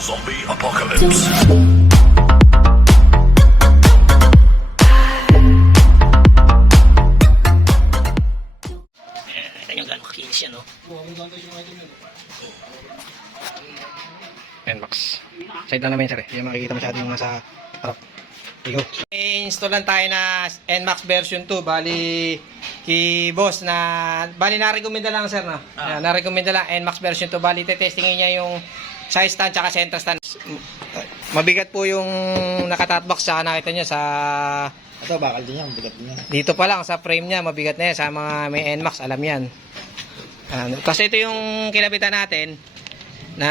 Zombie Apocalypse. Ganyan gano'ng kakinis yan, no? NMAX. Side lang naman yun, sir. Yung makikita masyado yung nasa harap. Go. I-install lang tayo na NMAX version 2. Bali, kay boss na... Bali, na-recommenda lang, sir, no? Na-recommenda lang NMAX version 2. Bali, testingin niya yung side stand tsaka center stand. Mabigat po yung nakatatbox sa nakita nyo sa... Ito, bakal din yan. Bigat din yan. Dito pa lang, sa frame niya, mabigat na yan. Sa mga may NMAX, alam yan. Kasi ito yung kinabitan natin na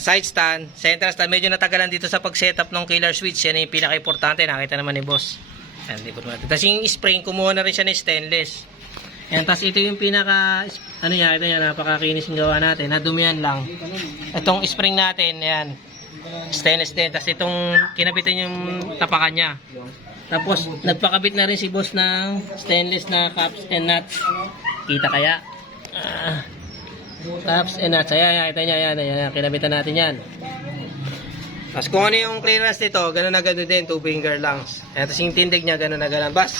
side stand, center stand. Medyo natagalan dito sa pag-setup ng killer switch. Yan yung pinaka-importante. Nakita naman ni boss. Yan, di po natin. Tapos yung spring, kumuha na rin siya ng stainless. Yan, tapos ito yung pinaka, ano niya, ito niya, napakakinis yung gawa natin. Nadumihan lang. Itong spring natin, yan. Stainless din. Tapos itong kinabitan yung tapakan niya. Tapos, nagpakabit na rin si boss ng stainless na caps and nuts. Kita kaya? Caps and nuts. Ayan, ito niya, yan. Kinabitan natin yan. Tapos kung ano yung clearance nito, gano'n na gano'n din, 2 finger lang. Ayan, tapos yung tindig niya, gano'n na gano'n. Bas!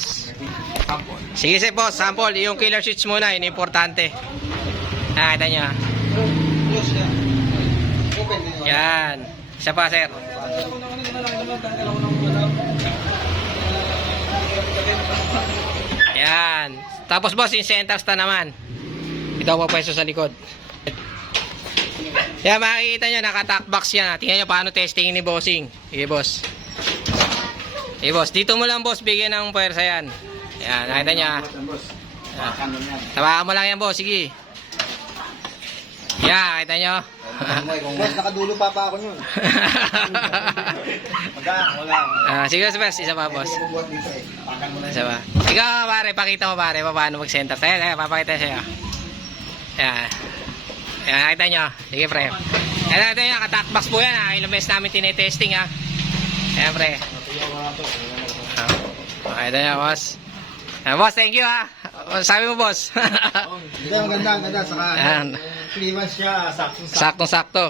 Sige, sir, boss, sample. Yung killer switch muna, yun importante. Ah, ito niya. Yan. Isa pa, sir. Yan. Tapos, boss, yung center stand naman. Ito pa pwesto sa likod. Yan, makikita nyo, naka-tack box yan. Tingnan nyo paano testingin ni bossing. Sige, boss. Sige, boss. Dito mo lang, boss, bigyan ng puwersa yan. Yan, nakita nyo. Tabakan mo lang yan, boss. Sige. Yan, nakita nyo. Boss, nakadulo pa ako yun. Wala. Sige, boss. Isa pa, boss. Isa pa. Ikaw, pare, pakita mo, pare, paano mag-center. Tayo, papakita sa'yo. Yan. Yan, nakita nyo. Sige, pre. Yan, nakita nyo, naka-tack box po yan, ha. Ilang beses namin tinetesting, ha. Yan, pre. Nakita nyo, boss. Boss, thank you, ha. Sabi mo, boss. Ito ang ganda. Saka clearance siya, saktong-sakto. Saktong-sakto.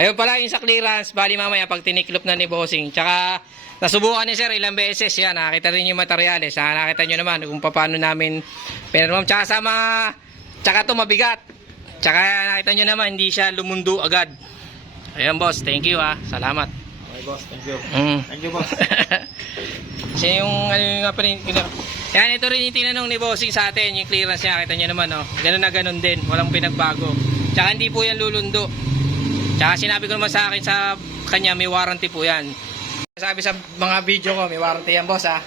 Ayun pala yung sa clearance, bali mamaya pag tiniklop na ni bossing. Tsaka, nasubukan ni sir ilang beses. Yan, nakita rin yung materyales. Nakita nyo naman kung paano namin pinarmam. Tsaka sa mga, tsaka to mabigat. Tsaka nakita nyo naman, hindi siya lumundo agad. Ayan, boss, thank you, ha. Salamat. Okay, boss, thank you. Thank you, boss. Kasi yung ano yung nga pa rin, yan, ito rin yung tinanong ni bossing sa atin, yung clearance niya, kita nyo naman, no? Ganun na ganun din, walang pinagbago. Tsaka hindi po yan lulundo. Tsaka sinabi ko naman sa akin sa kanya, may warranty po yan. Sabi sa mga video ko, may warranty yan, boss, ha.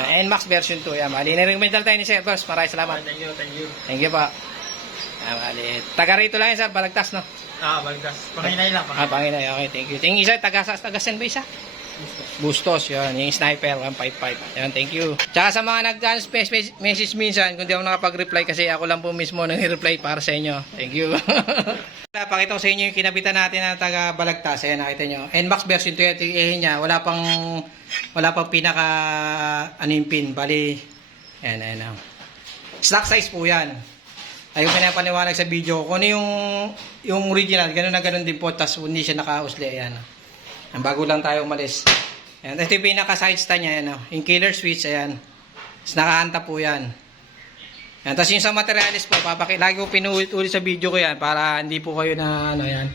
NMAX version 2, yan. Mali, nirecommend tayo ni sir, boss. Maraming salamat. Thank you. Thank you pa. Mali. Taga rito lang yan, sir, Balagtas, no? Balagtas. Panginay lang. Panginay, okay, thank you. Tingin isa, taga-San ba isa? Bustos, yan, yung sniper 155. Yan, thank you. Tsaka sa mga nag-message minsan, kung di ako nakapag-reply kasi ako lang po mismo nang-reply para sa inyo. Thank you. Pakita ko sa inyo yung kinabitan natin na taga Balagtas. Ayan, nakita nyo. NMAX version 2 yung niya. Wala pang pinaka ano yung pin. Bali, ayan. Stock size po yan. Ayun pinapaniwanag sa video. Kung ano yung original, ganun na ganun din po. Tapos hindi siya naka-usli. Ayan. Ang bago lang tayo umalis. Ayan. Ito yung pinaka-side stand niya. Ayan, yung killer switch. Ayan. Tapos nakahanta po yan. Ayan. Tapos yung sa materialis po, lagi ko pinuulit sa video ko yan para hindi po kayo na ano yan.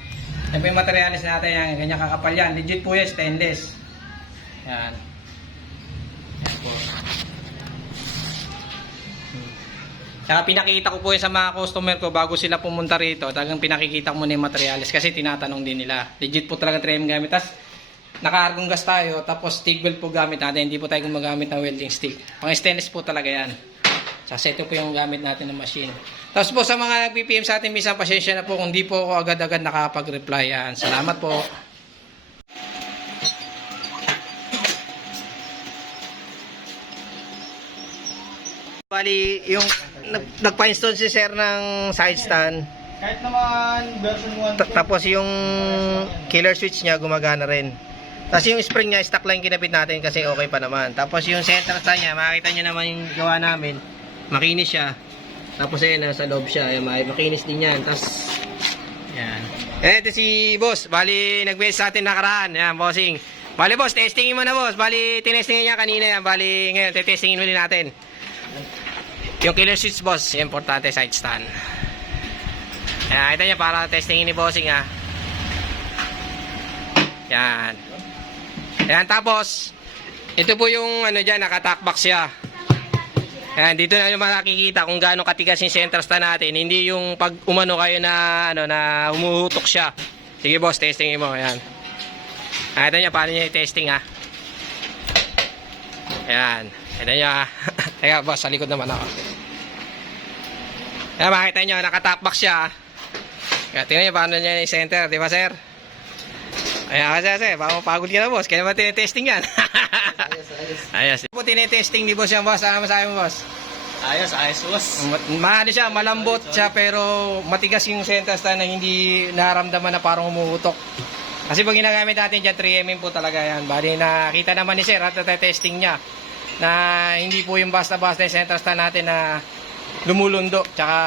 Ayan po yung materialis natin yan. Ganyan kakapal yan. Legit po yan, stainless. Ayan. Ayan po. Saka pinakita ko po yan sa mga customer ko bago sila pumunta rito. Talagang pinakikita ko muna yung materialis kasi tinatanong din nila. Legit po talaga trim gamit. Tapos naka-argong gas tayo. Tapos stick weld po gamit natin. Hindi po tayo gumagamit ng welding stick. Pang stainless po talaga yan. Kasi ito po yung gamit natin ng machine. Tapos po sa mga nag-PPM sa atin, minsan pasensya na po kung di po ako agad-agad nakapag-reply. Yan. Salamat po. Bali, yung nagpa-install si sir ng side stand. Kahit naman version 1. Tapos yung killer switch niya gumagana rin. Tapos yung spring niya, stock lang kinabit natin kasi okay pa naman. Tapos yung center stand niya, makikita niyo naman yung gawa namin. Makinis siya. Tapos ayun, nasa loob siya. Ayan, makinis din yan. Tapos, yan. Ito si boss. Bali, nag-message sa atin nakaraan. Yan, bossing. Bali, boss, testingin mo na, boss. Bali, tinestingin niya kanina yan. Bali, ngayon, testingin ulit natin. Yung killer switch, boss. Importante, side stand. Ayan, kita niya para testingin ni bossing, ha. Yan. Ayan, tapos, ito po yung, ano dyan, naka-tackbox siya. Ayan, dito na yung makikita kung gaano katigas yung center stand natin. Hindi yung pag umano kayo na, ano, na humuhutok siya. Sige, boss, testingin mo. Ayan. Ito niya, paano niya i-testing, ha? Ayan. Ito niya, ha? Teka, boss, sa likod naman ako. Ayan, makita niyo, naka-tackbox siya, ha? Kaya, tingnan niyo, paano niya i-center, di ba, sir? Ayan, kasi, pagod ka na, boss. Kaya naman tinetesting yan. Ayos. Po tinetesting ni boss yan, boss. Ano masabi mo, boss? Ayos, boss. Mahali siya, malambot siya, pero matigas yung center stand na hindi naramdaman na parang umuutok. Kasi pag ginagamit natin dyan, 3mm po talaga yan. Bali, nakita naman ni sir at testing niya na hindi po yung basta-basta yung center stand natin na lumulundo. Tsaka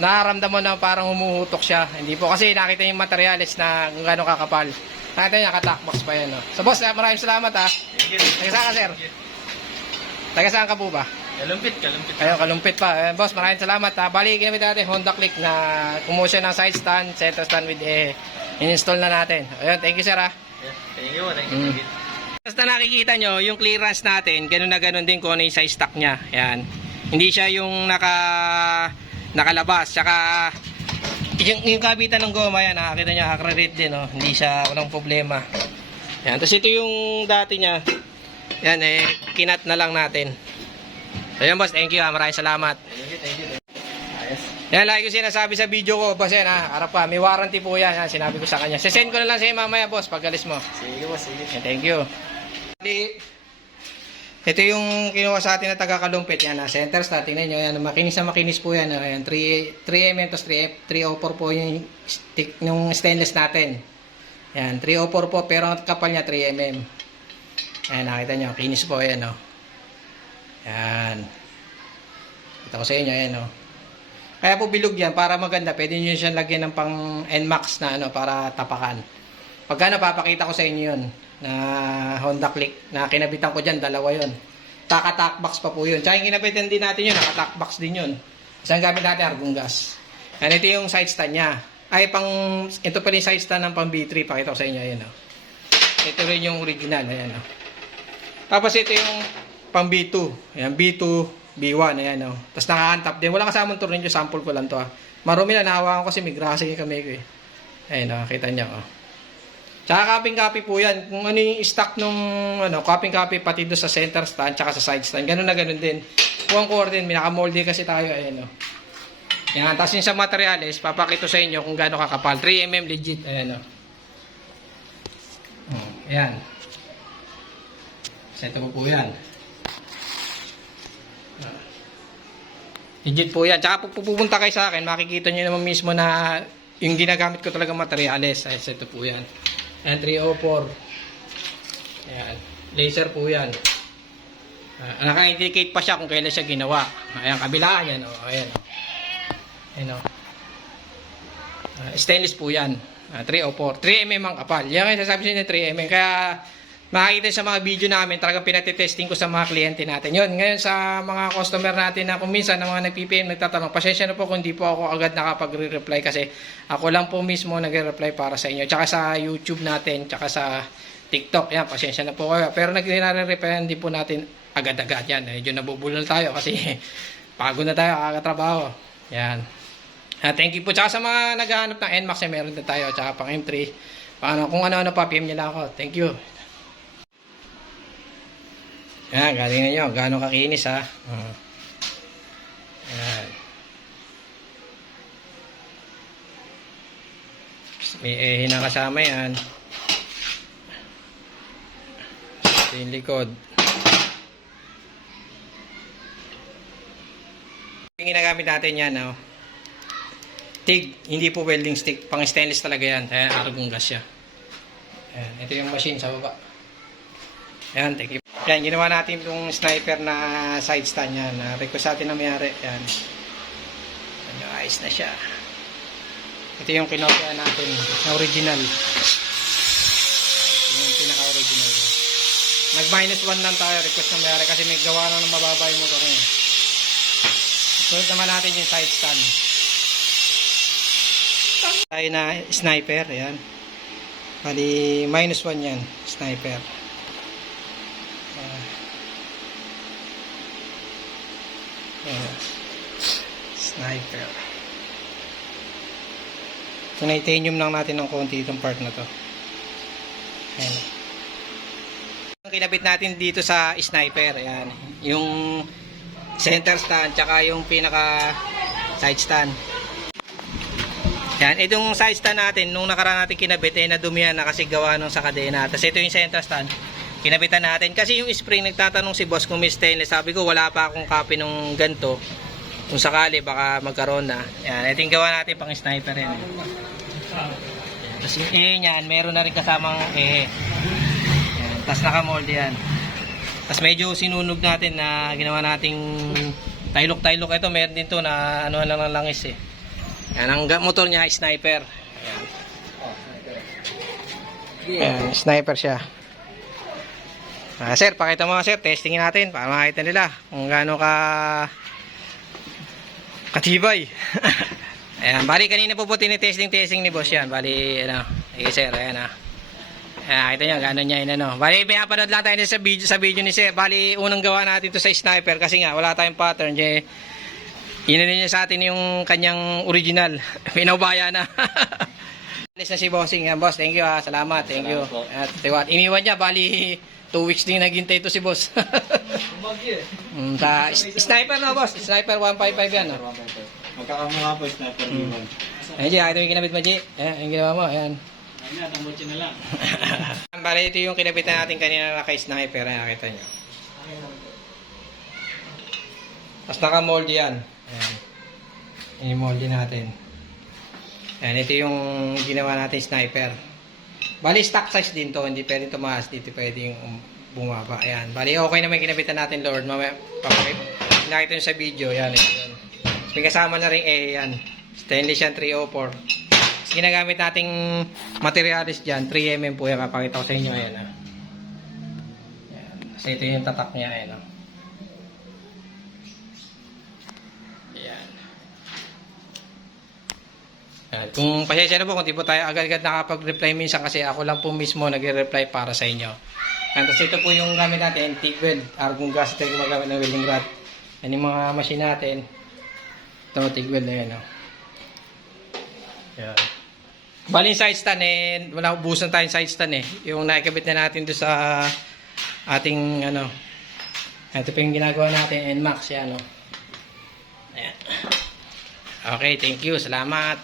nararamdaman na parang umuhutok siya. Hindi po kasi nakita yung materials na kung gano'ng kakapal. Nakita niya, naka-tackbox pa yan. No? So boss, maraming salamat ha. Taga saan ka, sir? Taga saan ka po ba? Kalumpit. Ayun, kalumpit pa. Ayun, boss, maraming salamat ha. Bali, ginamit natin Honda Click na kumuha siya ng side stand, center stand with in-install na natin. Ayun, thank you sir ha. Thank you. Basta nakikita nyo, yung clearance natin, ganun na ganun din kung ano yung size stock niya. Yan. Hindi siya yung nakalabas. Tsaka, yung kabitan ng goma yan, nakakita nyo, acrylic din, no? Hindi siya, walang problema. Yan. Tapos ito yung dati niya. Yan, kinat na lang natin. So yan, boss, thank you ha. Maraming salamat. Thank you. Ayos. Yan, like ko sinasabi sa video ko, boss, yan ha. Harap pa, may warranty po yan. Yan, sinabi ko sa kanya. Sisend ko na lang sa'yo mamaya, boss, pag alis mo. Sige, boss. Sige. Yan, thank you. Ito yung kinuha sa atin na taga-kalumpit. Yan, center stand. Tingnan nyo, yan, makinis na makinis po yan. Ayan, 3mm tapos 304 po yung stick, yung stainless natin. Yan, 304 po, pero ang kapal niya 3mm. Ayan, nakita nyo, kinis po yan, no. Yan. Ito ko sa inyo, yan, no. Kaya po bilog yan, para maganda, pwede nyo siya lagyan ng pang NMAX na, ano, para tapakan. Pagka napapakita ko sa inyo yun, na Honda Click, na kinabitan ko dyan, dalawa yun. Taka-tackbox pa po yun. Tsaka yung kinabitan din natin yun, naka-tackbox din yun. Isang gamit natin, argong gas. And ito yung side stand niya. Ay, ito pa rin side stand ng pang B3, pakita ko sa inyo, ayan, no. Ito rin yung original, ayan, no. Tapos ito yung pang B2. Ayan, B2, B1, ayan, no. Tapos nakahantap din. Wala kasamang tornilyo, sample ko lang to, ha. Marumi na, nahawakan ko kasi may grasa yung kamay ko, eh. Ayan, no, kita nyo, oh. Tsaka copy po yan. Kung ano yung stock nung, ano, copy pati doon sa center stand, tsaka sa side stand. Ganun na ganun din. Kuwang ko din, minaka-moldy kasi tayo, ayan, no. Yan, tapos yung sa materials, papakito sa inyo kung gaano kakapal. 3mm legit, ayan, no. Ayan. Seto po yan. Legit po yan. Tsaka pupunta kayo sa akin, makikita nyo naman mismo na yung ginagamit ko talaga materials. Ay, seto po yan. Ayan, 304. Ayan. Laser po yan. Naka-indicate pa siya kung kailan siya ginawa. Ayan, kabilaan yan. O, ayan. Ayan, o. Stainless po yan. 304. 3mm ang kapal. Yan kaya sasabi sa inyo 3mm. Kaya makikita sa mga video namin, talagang pinatitesting ko sa mga kliyente natin. Yun, ngayon sa mga customer natin na kung minsan na mga nag-PPM, nagtatanong, pasensya na po kung hindi po ako agad nakapag-reply kasi ako lang po mismo nag-reply para sa inyo. Tsaka sa YouTube natin, tsaka sa TikTok, yan, pasensya na po kayo. Pero nag-reply din po natin agad-agad yan. Medyo nabubulol tayo kasi pagod na tayo, kakatrabaho. Yan. Thank you po. Tsaka sa mga naghahanap ng NMAX, meron din tayo. Tsaka pang M3. Kung ano-ano pa, PM nila ako. Thank you. Yan, galing nyo. Gano'ng kakinis, ha. Yan. May na kasama yan. Ito yung likod. Yung ginagamit natin yan, no? TIG, hindi po welding stick. Pang stainless talaga yan. Ayan, argong gas siya. Ayan, ito yung machine sa baba. Ayan, thank you. Yan, ginawa natin yung sniper na side stand yan. Request natin na mayari. Yan. Ayos na siya. Ito yung kinopya natin na original. Yung pinaka-original. Nag-minus 1 lang tayo. Request ng mayari kasi may gawa na ng mababa yung motor niya. Sunod naman natin yung side stand. Tayo na sniper. Ayan. Bali, minus 1 yan. Sniper. Ayan. Sniper. Titanium lang natin ng konti itong part na to. Ayan. Ang kinabit natin dito sa sniper, ayan, yung center stand tsaka yung pinaka side stand. Ayan, itong side stand natin nung nakaraan natin kinabit ay nadumihan na kasi gawa nung sa kadena. Tapos ito yung center stand, kinabitan natin kasi yung spring, nagtatanong si boss kung may stainless. Sabi ko wala pa akong copy nung ganto. Kung sakali baka magkaroon na. Ayan, ito yung gawa natin pang sniper yan. Tapos yung niyan, meron na rin kasamang tapos nakamold yan. Tapos medyo sinunog natin na ginawa nating taylok-taylok. Ito meron din to na ano lang ng langis eh. Yan, ang motor niya sniper. Ayan, sniper siya. Sir, pakita mo nga sir, testingin natin para makita nila kung gaano ka katibay. Ayan, bali kanina po testing ni boss yan. Bali, ano, sir, ayan kita nyo, gano'n niya yun, ano. Bali, pinapanood lang tayo sa video ni sir. Bali, unang gawa natin to sa sniper kasi nga, wala tayong pattern. Inano niya sa atin yung kanyang original. Pinaubaya na. Alis na si bossing. Yan, boss, thank you ha. Salamat, thank you. At iniwan niya, bali, 2 weeks din naghintay ito si boss. Sa sniper na, boss. Sniper 155 yan. Magkakamukha po sniper B1. Ayan, G, ito yung kinabit mo, G. Ayan, yung ginawa mo, ayan. Ayan, tambutsin na lang. Bale, ito yung kinabitan natin kanina na kay-sniper. Ayan, nakita nyo. Tapos naka-mold yan. Ayan. I-mold din natin. Ayan, ito yung ginawa natin sniper. Bali, stock size din to. Hindi pwedeng tumaas. Dito pwedeng bumaba. Ayan. Bali, okay naman yung kinabitan natin, Lord. Mamaya, nakita nyo sa video. Ayan, ayan. May kasama na rin yan. Stainless yan, 304. Ginagamit nating materialis dyan, 3mm po yan. Kapakita ko sa inyo. Ayan, ayan. Kasi ito yung tatak niya. Ayan, ayan. Ayan. Kung pasensya na po, kung di po tayo agad-agad nakapag-reply minsan kasi ako lang po mismo nag-reply para sa inyo. Ayan, tapos ito po yung gamit natin, TIG weld, argong gas, ito yung gumagamit ng welding rod. Ayan yung mga machine natin. Ito, TIG weld na yan. Ayan. Bali yung side stand wala ubusan tayong side stand yung nakikabit na natin doon sa ating ito pa yung ginagawa natin NMAX yan. Ayan. Okay, thank you, salamat.